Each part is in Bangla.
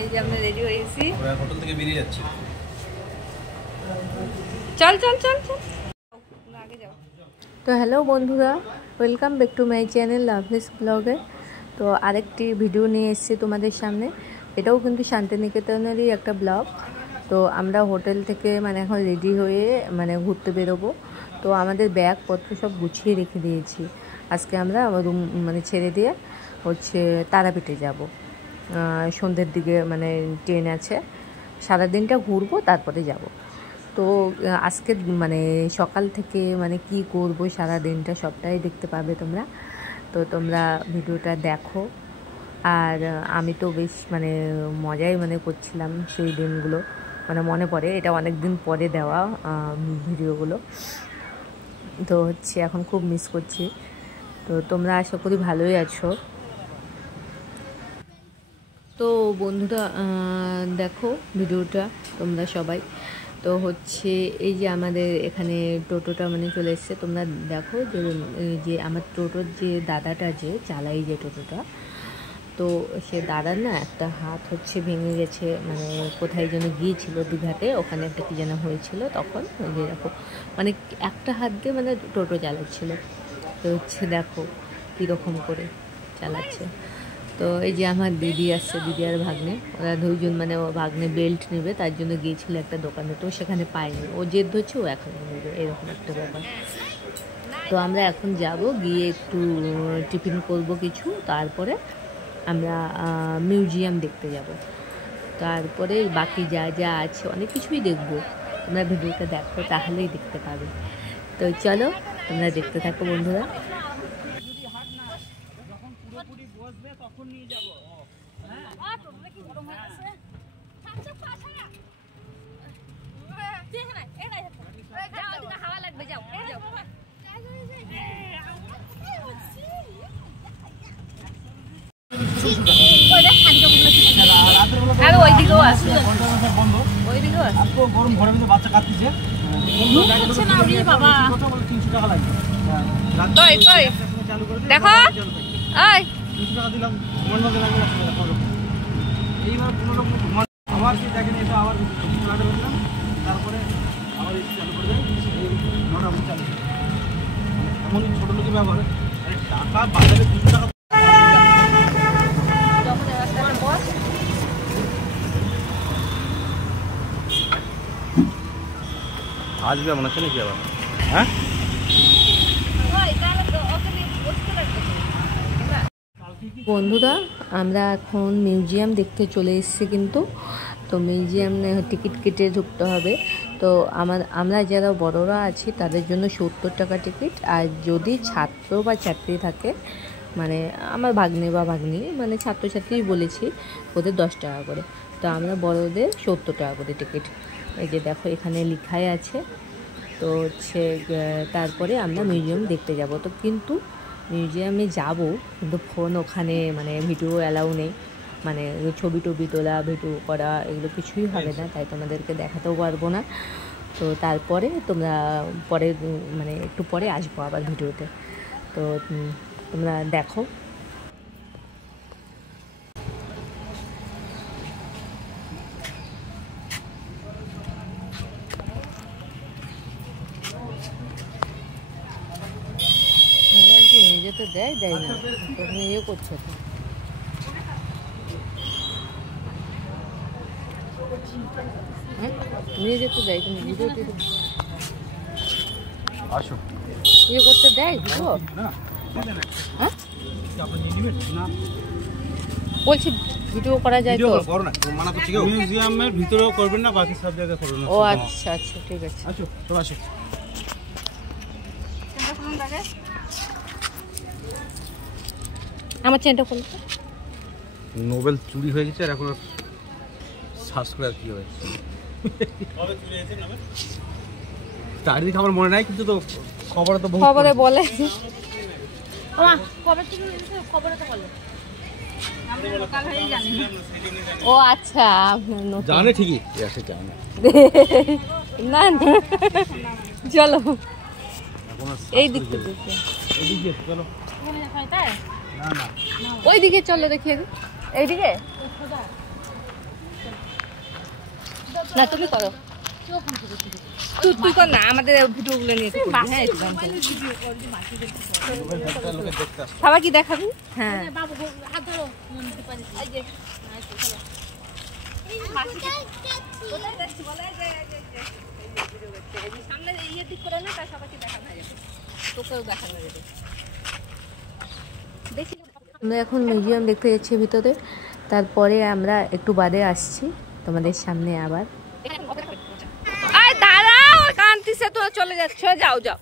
এই যে আমরা রেডি হয়ে গেছি, হোটেল থেকে বেরিয়ে যাচ্ছি। চল চল চল চল আগে যাও। তো হ্যালো বন্ধুরা, welcome back to my channel লাভলিস ব্লগে। তো আরেকটি ভিডিও নিয়ে এসেছি তোমাদের সামনে। এটাও কিন্তু শান্তিনিকেতনেরই একটা ব্লগ। তো আমরা হোটেল থেকে এখন রেডি হয়ে ঘুরতে বেরোবো। তো আমাদের ব্যাগপত্র সব গুছিয়ে রেখে দিয়েছি। আজকে আমরা রুম ছেড়ে দিয়ে তারাপীঠে যাব। সন্ধ্যের দিকে ট্রেন আছে, সারাদিনটা ঘুরবো তারপরে যাব। তো আজকে সকাল থেকে কি করব সারা দিনটা সবটাই দেখতে পাবে তোমরা। তো তোমরা ভিডিওটা দেখো। আর আমি তো বেশ মজাই করছিলাম সেই দিনগুলো, মনে পড়ে। এটা অনেক দিন পরে দেওয়া ভিডিওগুলো, তো এখন খুব মিস করছি। তো তোমরা আশা করি ভালোই আছো। তো বন্ধুরা দেখো ভিডিওটা তোমরা সবাই। তো এই যে আমাদের এখানে টোটোটা চলে এসছে। তোমরা দেখো যে আমার টোটোর যে দাদাটা যে চালাই যে টোটোটা, তো সে দাদার না একটা হাত ভেঙে গেছে। কোথায় যেন গিয়েছিল দীঘাতে, ওখানে একটা কী যেন হয়েছিল তখন। যে দেখো একটা হাত দিয়ে টোটো চালাচ্ছিল। তো দেখো কীরকম করে চালাচ্ছে। তো এই যে আমার দিদি আসছে, দিদি আর ভাগ্নে, ওরা দুইজন ও ভাগ্নে বেল্ট নেবে, তার জন্য গিয়েছিল একটা দোকানে। তো সেখানে পায়নি, ও জেদ ধরছে ও এখন নেবে, এরকম একটা ব্যাপার। তো আমরা এখন যাব, গিয়ে একটু টিফিন করব কিছু, তারপরে আমরা মিউজিয়াম দেখতে যাব। তারপরে বাকি যা যা আছে অনেক কিছুই দেখব। তোমরা ভিডিওটা দেখো, তাহলেই দেখতে পাবে। তো চলো তোমরা দেখতে থাকো বন্ধুরা। দেখো ছোট লোকের ব্যবহার টাকা বাজারে 200 টাকা আসবে মনে হচ্ছে নাকি আবার? হ্যাঁ বন্ধুরা, আমরা এখন মিউজিয়াম দেখতে চলে এসেছি কিন্তু। তো মিউজিয়ামে টিকিট কেটে ঢুকতে হবে। তো আমরা যারা বড়রা আছি তাদের জন্য 70 টাকা টিকিট। আর যদি ছাত্র বা ছাত্রী থাকে, আমার ভাগ্নে বা ভাগ্নি ছাত্রছাত্রী বলেছি, ওদের 10 টাকা করে। তো আমরা বড়দের 70 টাকা করে টিকিট। এই যে দেখো এখানে লেখাই আছে। তো তারপরে আমরা মিউজিয়াম দেখতে যাব। তো কিন্তু মিউজিয়ামে যাব, কিন্তু ফোন ওখানে ভিডিও অ্যালাউ নেই। ছবি টবি তোলা, ভিডিও করা এগুলো কিছুই হবে না, তাই তোমাদেরকে দেখাতেও পারবো না। তো তারপরে তোমরা পরে একটু পরে আসবো আবার ভিডিওতে। তো তোমরা দেখো। নিজে তো দেয় না, তখন ইয়ে করছে তো। নিয়ে যেতে দেয়, কিন্তু ভিডিওতে ইয়ে করতে দেয় ভিডিও। হ্যাঁ বলছি ভিডিও করা যায় তো? মিউজিয়ামের ভিতরেও করবেন না, বাকি সব জায়গায় করবেন। ও আচ্ছা আচ্ছা, ঠিক আছে। আসো তো আসো। আমার চেনটা খুলে। নোবেল চুরি হয়ে গেছে, আর এখন সার্চ করে আর কি হয়। তারিখ আমার মনে নাই, কিন্তু তো খবরে তো খবরে বলে। ও আচ্ছা, জানে ঠিকই। না না, চলো এই দিক থেকে। চলো ওই দিকে চলো, দেখিয়ে এইদিকে। না তুমি করো, তুই কর না, আমাদের ভিডিওগুলো নিয়ে হ্যাঁ। খাবার কি দেখাবি? হ্যাঁ সামনে ইয়ে দিক করে না, তার সবাইকে দেখানো যাবে, তোকেও দেখানো যাবে। আমরা এখন মিউজিয়াম দেখতে যাচ্ছি ভিতরে, তারপরে আমরা একটু বাদে আসছি তোমাদের সামনে আবার। আয় দাঁড়াও, কান্তিছে তো চলে যাচ্ছ, যাও যাও।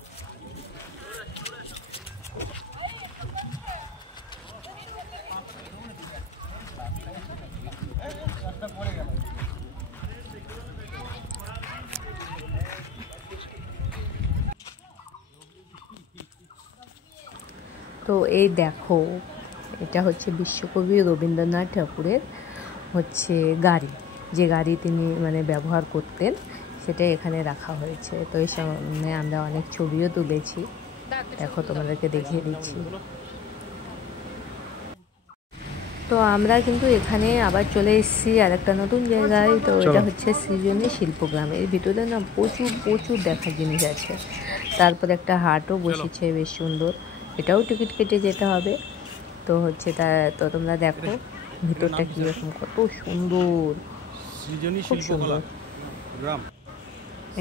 তো এই দেখো, এটা হচ্ছে বিশ্বকবি রবীন্দ্রনাথ ঠাকুরের হচ্ছে গাড়ি, যে গাড়ি তিনি মানে ব্যবহার করতেন, সেটা এখানে রাখা হয়েছে। তো এই সামনে আমরা অনেক ছবিও তুলেছি, দেখো তোমাদেরকে দেখিয়ে দিচ্ছি। তো আমরা কিন্তু এখানে আবার চলে এসেছি আর একটা নতুন জায়গায়। তো এটা হচ্ছে সৃজনী শিল্পগ্রাম। এর ভিতরে না প্রচুর প্রচুর দেখার জিনিস আছে। তারপর একটা হাটও বসেছে বেশ সুন্দর, এটাও টিকিট কেটে যেতে হবে। তো হচ্ছে তো তোমরা দেখো ভিতরটা কীরকম, কত সুন্দর, খুব সুন্দর।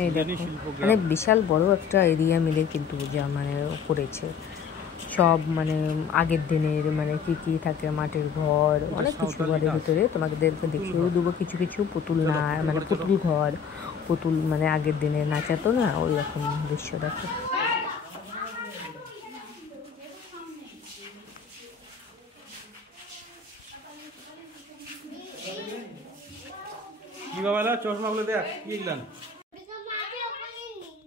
এই দেখো মানে বিশাল বড় একটা এরিয়া মিলে কিন্তু যা মানে করেছে সব, মানে আগের দিনের মানে কি কি থাকে, মাটির ঘর, অনেক কিছু ঘরের ভিতরে তোমাদেরকে দেখিয়েও দেবো কিছু কিছু পুতুল, না মানে পুতুল ঘর, পুতুল মানে আগের দিনে নাচাতো না, ওই রকম দৃশ্য দেখো। কি বাবা না চশমা গুলো দেখ, কি এগুলান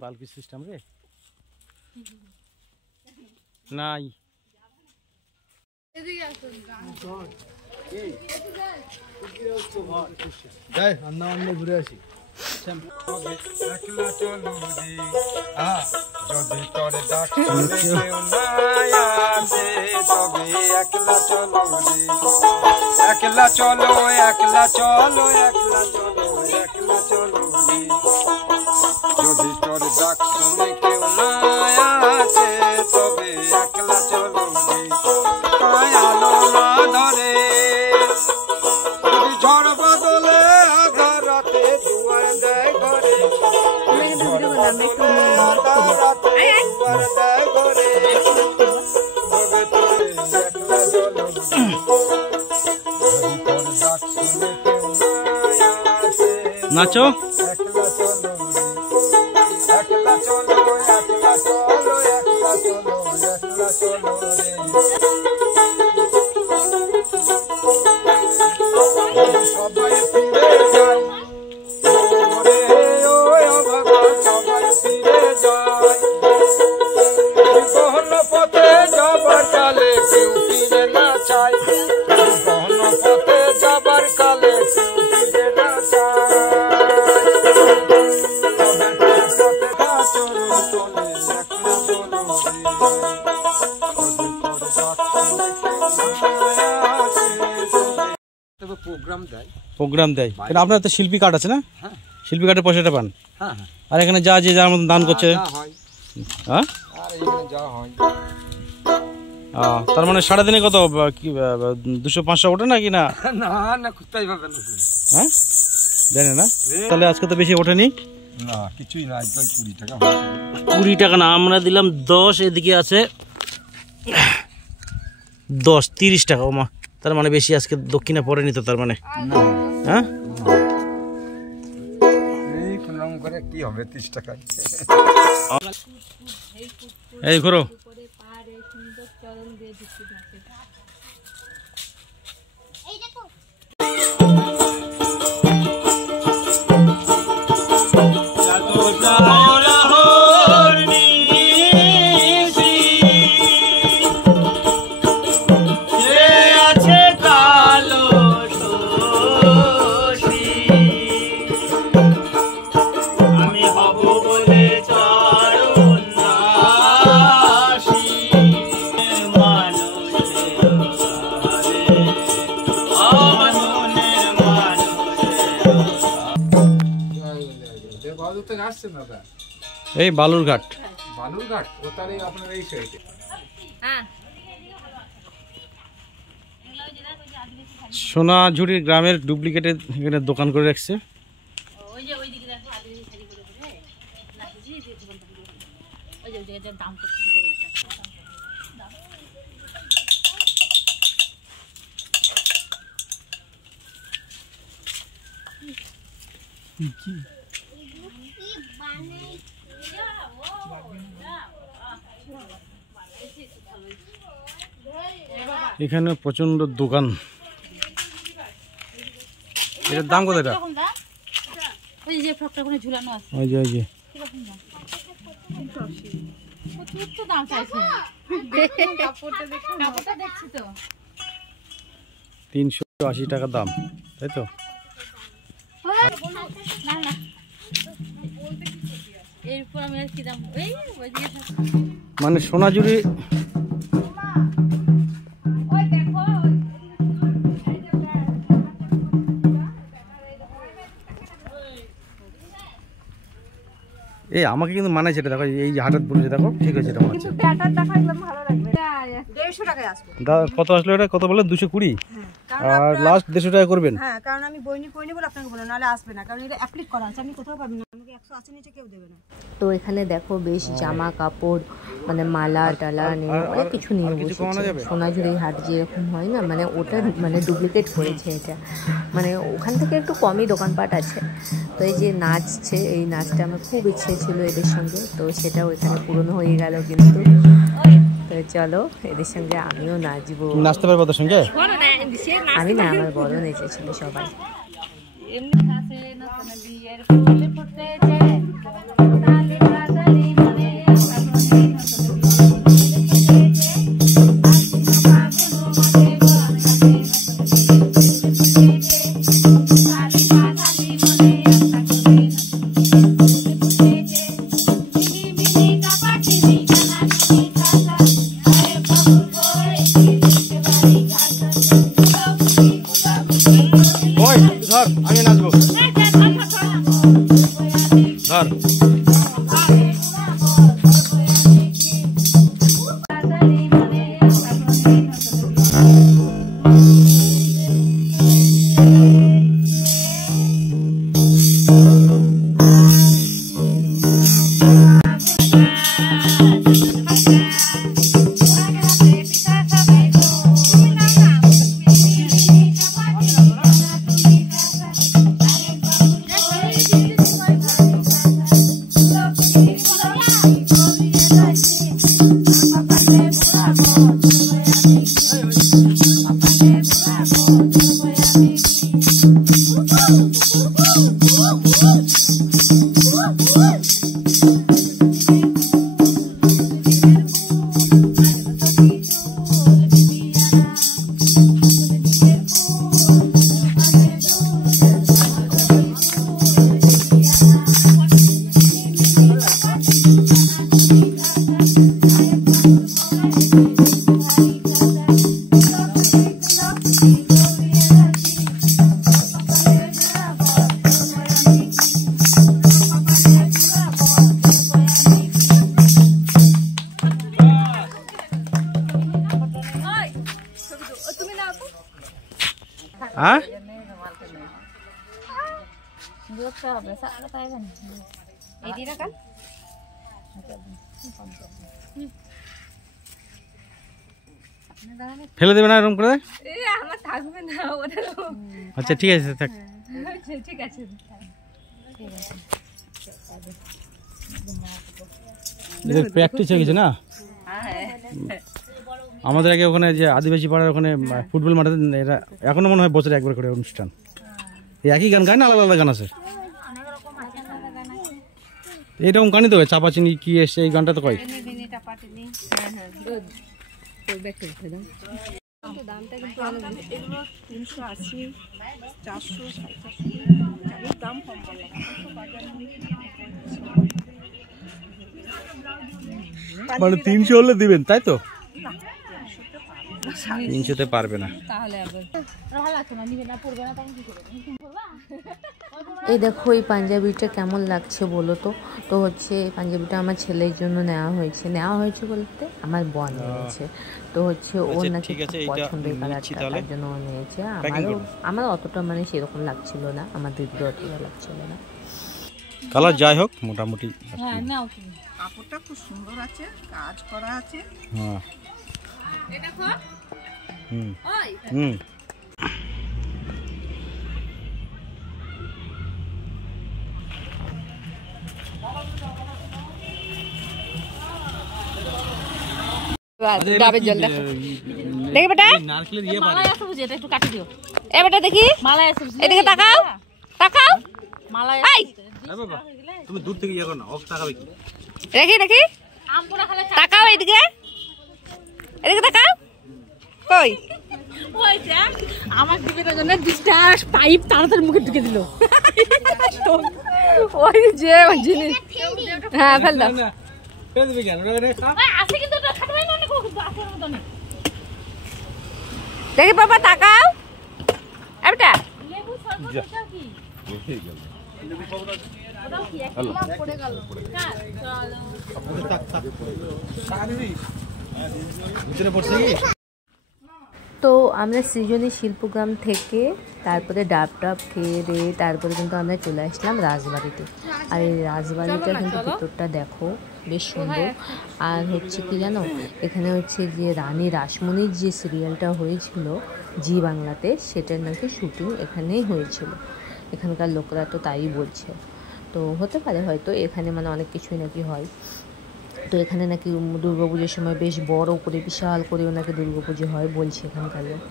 পালকি সিস্টেম রে নাই। ঘুরে আসি। একলা চলো রে যদি তোরে ডাক শুনে কেউ নাই আসে, তবে একলা চলো রে, একলা চলো, একলা চলো, একলা চলো, একলা চলো রে, যদি তোরে ডাক শুনে কেউ নাই আসে, তবে একলা চলো রে, আলো না ধরে যদি ঝড় বদলে আধার রাতে দুয়ার দেয় ঘরে, নাচো একলা চলো, একলা চলো, একলা চলো, একলা চলো রে, সবাই ফিরে যায় ওরে, ও ভগবান সবাই ফিরে যায়, গহন পথে যাবার কালে কেউ ফিরে না চায়, গহন পথে যাবার কালে কেউ ফিরে না চায়, প্রোগ্রাম দেয়। কিন্তু আপনার তো শিল্পী কার্ড আছে না? শিল্পী কার্ডের পয়সাটা পান। আর এখানে যা যে যার মতন দান করছে, হ্যাঁ তার মানে সারাদিনে কত কি 200-500 ওঠে নাকি না? না কোথায় পাবেন, হ্যাঁ জানে না, তাহলে আজকে তো বেশি ওঠেনি না, কিছুই না, 20 টাকা। 20 টাকা না, আমরা দিলাম 10, এদিকে আছে 10, 30 টাকা। ও মা, তার মানে বেশি আজকে দক্ষিণা পড়েনি তো, তার মানে হ্যাঁ এই কোন করে কি হবে 30 টাকা। এই ঘোরো, আসছেন দাদা? এই বালুরঘাট। বালুরঘাট? ও তাহলে আপনার এই সাইডে। হ্যাঁ সোনাঝুরি গ্রামের ডুপ্লিকেটের এখানে দোকান করে রাখছে। ওই যে ওইদিকে দেখো আদিবাসী শাড়ি পরে পরে নাচি যে জীবন ওই যে জায়গাটার দাম কত করে এখানে প্রচন্ড দোকান। এটার দাম কত? এটা ওই যে ফ্রকটা কোনে ঝুলানো আছে ওই যে প্রচুর তো দাম চাইছে। কাপড়টা দেখছি তো 380 টাকা দাম, তাই তো? না না এরপর আমি আর কি দাম এই ওইদিকে মানে সোনাঝুরি এই আমাকে কিন্তু মানাইছে এটা। দেখো এই যে হাটাত বলেছে, দেখো ঠিক আছে। এটা মানাচ্ছে। দাদা কত আসলো এটা? কত বলে? 220। আর লাস্ট 150 টাকা করবেন? হ্যাঁ, কারণ আমি বইনি কইনি বলে আপনাকে বলে, নাহলে আসবে না, কারণ এটা অ্যাপ্লিক করা আছে, আমি কোথাও পাবেন না, আমাকে 180 নিচে কেউ দেবে না। তো এখানে দেখো বেশ জামা কাপড় মানে মালা টালা নিয়ে অনেক কিছু নিয়ে বসেছে। সোনাঝুরি হাট যেরকম হয় না, মানে ওটা মানে ডুপ্লিকেট করেছে এটা। মানে ওখান থেকে একটু কমই দোকানপাট আছে। তো এই যে নাচছে, এই নাচটা আমার খুব ইচ্ছে ছিল এদের সঙ্গে, তো সেটাও এখানে পূরণ হয়ে গেল। কিন্তু তো চলো এদের সঙ্গে আমিও নাচবো। নাচতে পারবো ওদের সঙ্গে? আমি না, আমার বড় নেচেছিল সবাই। ওই ধর, আমি নাচবো। ধর হ্যাঁ ফেলে দেবে না এরকম করে? আমার থাকবে না ওটা। আচ্ছা ঠিক আছে, থাক। ঠিক আছে এদের প্র্যাকটিস হয়ে গেছে না। আমাদের আগে ওখানে যে আদিবাসী পাড়ার ওখানে ফুটবল মাঠে এরা এখনো মনে হয় বছরে একবার করে অনুষ্ঠান। এই একই গান গায় না, আলাদা আলাদা গান আছে? এইরকম গানই তো চাপাচিনি কি এসছে, এই গানটা তো কয়। মানে 300 হলে দিবেন, তাই তো? 300-তে পারবে না। তাহলে আবার ভালো লাগছে না, নিবে না, পড়বে না, তখন কি করবে? তুমি পড়বা? এই দেখো এই পাঞ্জাবিটা কেমন লাগছে বলো তো। তো হচ্ছে এই পাঞ্জাবিটা আমার ছেলের জন্য নেওয়া হয়েছে বলতে আমার বোন নিয়েছে। তো হচ্ছে ওর আচ্ছা, নাকি ঠিক আছে, খুব এইটা পছন্দের নিচ্ছি কালারটা, তাহলে। তার জন্য ও নিয়েছে। Packing আমার অতটা মানে সেরকম লাগছিল না, আমার দিদির অতটা লাগছিল না। কালার যাই হোক মোটামুটি আর কি। হ্যাঁ, নাও তুমি। কাপড়টা খুব সুন্দর আছে, কাজ করা আছে। হ্যাঁ এই দেখো, হুম ওই হুম ডাবের জল দেখো, দেখি বেটা, নারকেলের ইয়ে পারে। মালাই আছে বুঝি, এটা একটু কাটি দিও। এ বেটা দেখি, মালাই আছে বুঝি? এদিকে তাকাও, মালাই এই এই বাবা তুমি দূর থেকে ইয়ে করো না, ওক তাকাবে কি? দেখি আম পোড়া খালে তাকাও, এদিকে তাকাও, কই ওইটা আমার দিকে জন্য 20টা পাইপ তাড়াতাড়ি মুখে ঢুকে দিল। ওই যে জিনিস, হ্যাঁ ফেল দাও। না ফেলে দিবি কেন? ওটা খা। ওই আছে কিন্তু ওটা খাটবে না, অনেক কিন্তু আছে এর মধ্যে। দেখি বাবা তাকাও, এ বেটা লেবু শরবত এটা কি? ওটাও কি একটা মাছ পড়ে গেল। কার? চলো। ভিতরে পড়ছে কি? তো আমরা সৃজনী শিল্পগ্রাম থেকে তারপরে ডাব খেয়ে দিয়ে তারপরে কিন্তু আমরা চলে আসলাম রাজবাড়িতে। আর এই রাজবাড়িটা কিন্তু ভিতরটা দেখো বেশ সুন্দর। আর হচ্ছে কি জানো, এখানে হচ্ছে যে রানী রাসমণির যে সিরিয়ালটা হয়েছিল জি বাংলাতে, সেটার নাকি শুটিং এখানেই হয়েছিল। এখানকার লোকরা তো তাই বলছে, তো হতে পারে হয়তো এখানে মানে অনেক কিছুই নাকি হয়। তো এখানে নাকি দুর্গাপুজোর সময় বেশ বড় করে বিশাল করেও নাকি দুর্গাপুজো হয় বলছে এখানকার লোক।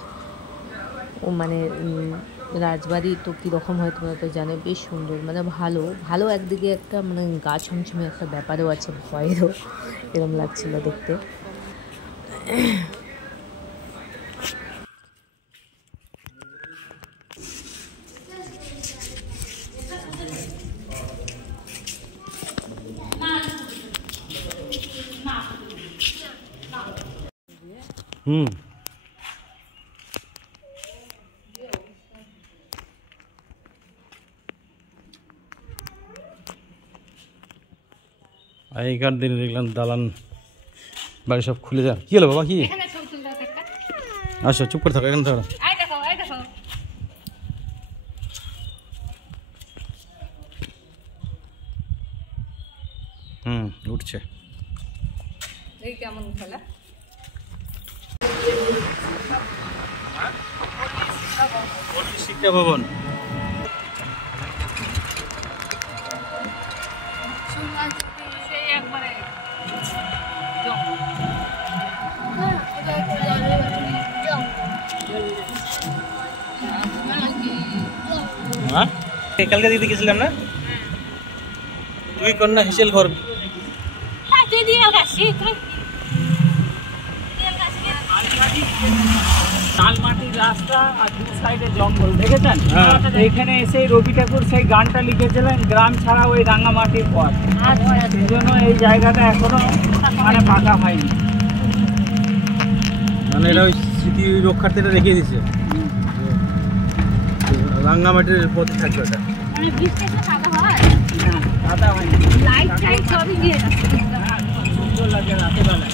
ও মানে রাজবাড়ি তো কীরকম হয় তোমরা তো জানো, বেশ সুন্দর মানে ভালো একদিকে একটা মানে গা ছমছমে একটা ব্যাপারও আছে, ভয়েরও এরকম লাগছিল দেখতে। হুম আগেকার দিনে দেখলাম দালান বাড়ি সব খুলে যায়। কি হলো বাবা, কি? এখানে ছবি তুলতে হবে একটা। আসো চুপ করে থাকো, এখানে থাকো। এই দেখো, এই দেখো। উঠছে। এই কেমন খেলা শিক্ষা ভবন। সেই একবারে হ্যাঁ কালকে দিতে গেছিলাম না, তুই কর না হিসেল করবি। তুই দিয়ে গাছি, তুই তালমাটির রাস্তা আর দু সাইডে জঙ্গল দেখেছেন? হ্যাঁ। এইখানে এসে রবি ঠাকুর সেই গানটা লিখেছিলেন, গ্রাম ছাড়া ওই রাঙামাটির পথ। সেই জন্য এই জায়গাটা এখনো মানে পাকা হয়নি। মানে এটা ওই স্মৃতি রক্ষার্থে এটা রেখে দিছে, রাঙ্গামাটির পথে থাকবে ওটা। মানে বৃষ্টি এসে সাদা হয়, না, পাকা হয়নি। লাইট টাইট সবই দিয়ে যাচ্ছে। সুন্দর লাগে রাতেবেলায়,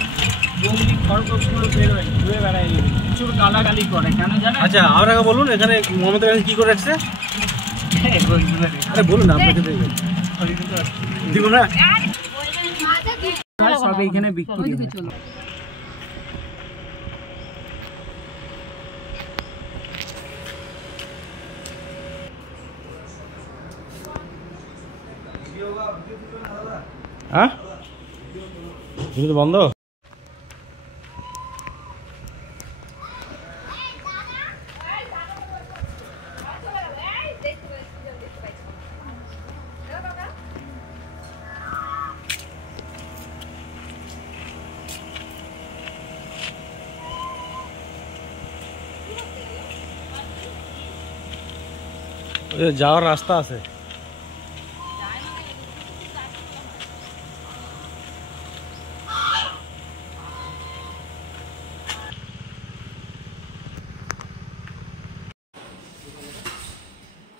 জঙ্গলি খরগোশগুলো বেরোয়, ঘুরে বেড়ায়, প্রচুর গালাগালি করে, কেন জানেন? আচ্ছা আর আগে বলুন এখানে মমতা ব্যানার্জি কি করে রাখছে? আরে বলুন না, আপনাকে দিব না। সব এইখানে বিক্রি হয়। হ্যাঁ ভিডিও বন্ধ। যাওয়ার রাস্তা আছে।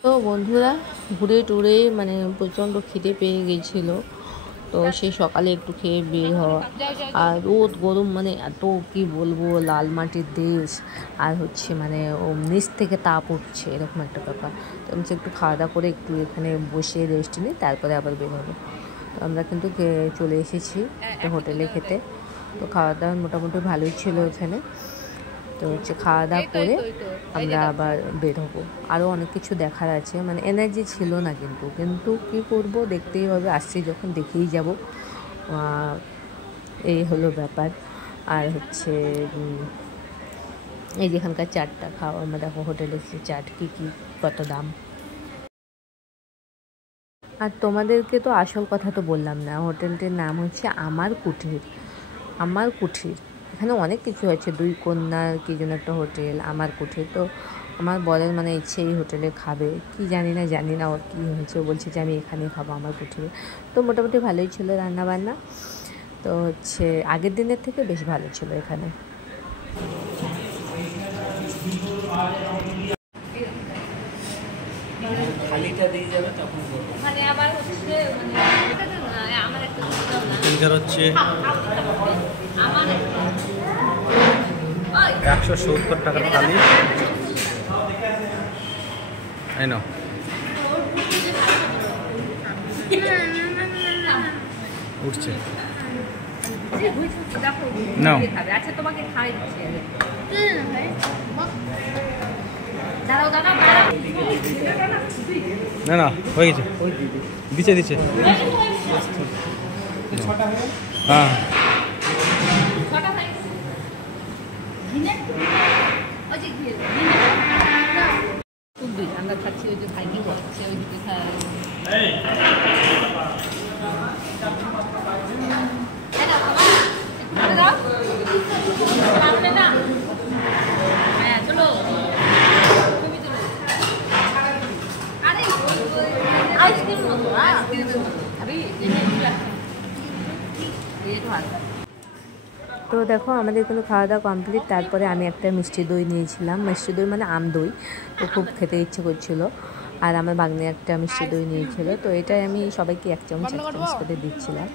তো বন্ধুরা ঘুরে টুরে মানে প্রচণ্ড খিদে পেয়ে গেছিলো, তো সেই সকালে একটু খেয়ে বের হওয়া। আর রোদ গরম মানে এত কি বলবো, লাল মাটির দেশ, আর হচ্ছে মানে ও নিচ থেকে তাপ উঠছে, এরকম একটা ব্যাপার। তো আমি একটু খাওয়া দাওয়া করে একটু এখানে বসে রেস্ট নিই, তারপরে আবার বের হবো। তো আমরা কিন্তু চলে এসেছি একটা হোটেলে খেতে। তো খাওয়া দাওয়া মোটামুটি ভালোই ছিল এখানে। তো হচ্ছে খাওয়া দাওয়া করে আমরা আবার বের হবো। আরও অনেক কিছু দেখার আছে, মানে এনার্জি ছিল না, কিন্তু কি করব, দেখতেই হবে, আসছি যখন দেখেই যাব, এই হলো ব্যাপার। আর হচ্ছে এই যেখানকার চাটটা খাওয়া, আমরা দেখো হোটেলে চাট কী কত দাম। আর তোমাদেরকে তো আসল কথা তো বললাম না, হোটেলটির নাম হচ্ছে আমার কুঠির। এখানে অনেক কিছু আছে, 2 কন্যার কি যেন একটা হোটেল, আমার কুঠির। তো আমার বরের মানে ইচ্ছে এই হোটেলে খাবে, কি জানি না ওর কী হয়েছে, বলছে যে আমি এখানেই খাবো আমার কুঠিরে। তো মোটামুটি ভালোই ছিল রান্নাবান্না, তো হচ্ছে আগের দিনের থেকে বেশ ভালো ছিল এখানে। হচ্ছে 170 টাকার থালি, এই নাও। উঠছে নাও, আচ্ছা তোমাকে খাই দিচ্ছি। না হয়ে গেছে, দিচ্ছে হ্যাঁ। আমরা খাচ্ছি ওই যে ভাইকে খাচ্ছে, ওই দিকে খায় তো দেখো আমাদের কিন্তু খাওয়া দাওয়া কমপ্লিট। তারপরে আমি একটা মিষ্টি দই নিয়েছিলাম, মিষ্টি দই মানে আম দই, তো খুব খেতে ইচ্ছে করছিলো। আর আমার ভাগ্নে একটা মিষ্টি দই নিয়েছিল, তো এটাই আমি সবাইকে 1 চামচ করে দিচ্ছিলাম।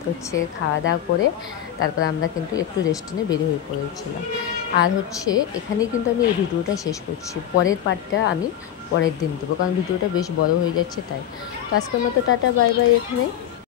তো হচ্ছে খাওয়া দাওয়া করে তারপরে আমরা কিন্তু একটু রেস্ট নিয়ে বেরিয়ে হয়ে পড়েছিলাম। আর হচ্ছে এখানেই কিন্তু আমি এই ভিডিওটা শেষ করছি, পরের পার্টটা আমি পরের দিন দেবো, কারণ ভিডিওটা বেশ বড় হয়ে যাচ্ছে তাই। তো আজকের মতো টাটা বাই বাই এখানে।